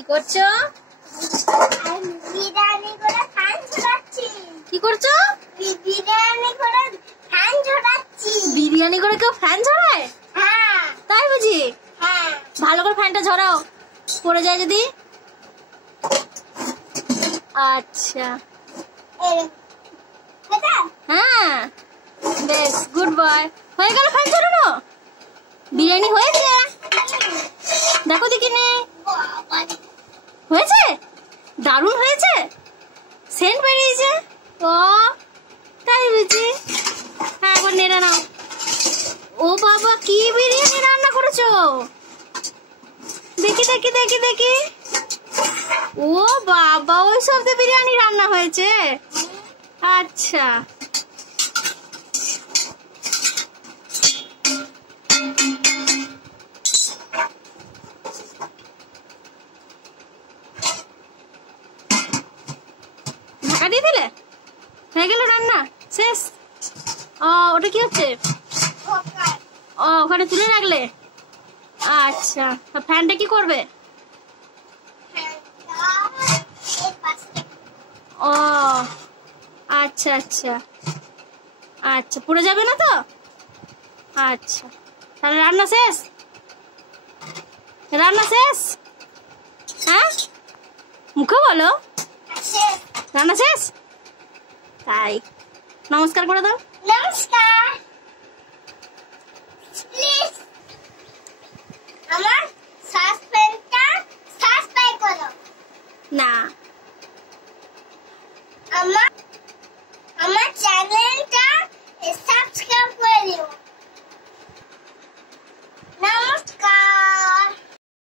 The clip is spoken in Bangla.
কি করছো? বিরিয়ানি করে ফ্যান ঝোলাচ্ছি। কি করছো? বিরিয়ানি করে ফ্যান ঝোলাচ্ছি। বিরিয়ানি করে কেউ ফ্যান ঝরায়? হ্যাঁ। তাই বুঝি? হ্যাঁ। ভালো করে ফ্যানটা ঝরাও, পড়ে যায় যদি। আচ্ছা হ্যাঁ, বেশ, গুড বয়। হয়ে গেল ফ্যান ঝরানো? বিরিয়ানি হয়েছে? দেখো দেখি নে। হয়েছে, দারুণ হয়েছে, সেন্ট বেরিয়েছে। ও তাই বুঝি? হ্যাঁ, একবার নেড়ে নাও। ও বাবা, কি বিরিয়ানি রান্না করেছো? দেখি দেখি দেখি দেখি। ও বাবা, ওই সব দিয়ে বিরিয়ানি রান্না হয়েছে? আচ্ছা, ঢাকা দিয়ে দিলে? হয়ে গেল রান্না শেষ? ওটা কি হচ্ছে? ওখানে তুলে রাখলে? আচ্ছা, ফ্যানটা কি করবে? ও আচ্ছা আচ্ছা আচ্ছা, পড়ে যাবে না তো? আচ্ছা, তাহলে রান্না শেষ? রান্না শেষ? হ্যাঁ, মুখে বলো রান্না শেষ। তাই নমস্কার করে দাও। নমস্কার।